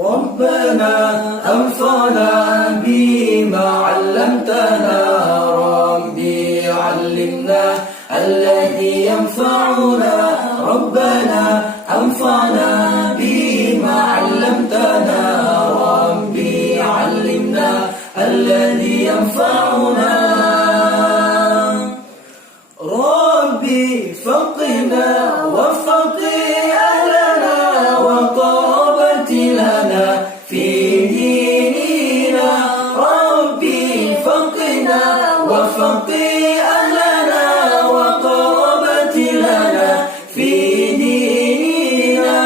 ربنا انفعنا بما علمتنا ربي علمنا الذي ينفعنا ربنا انفعنا بما علمتنا ربي علمنا الذي ينفعنا ربي فقنا وفقه أهلنا وقربت لنا في ديننا ربي فقنا وفقه أهلنا وقربت لنا في ديننا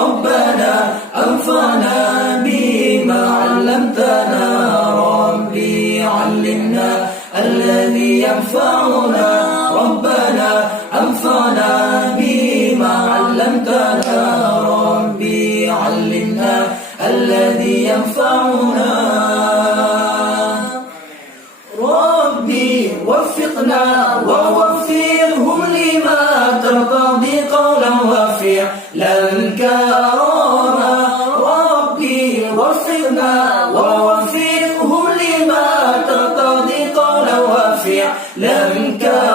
ربنا أنفعنا بما علمتنا ربي علمنا الذي ينفعنا ربنا أنفعنا بما علمتنا ربي علمنا الذي ينفعنا ربي وفقنا ووفقهم لما ترتضي قولا وفعلا كرما ربي وفقنا ووفقهم لما ترتضي قولا وفعلا كرما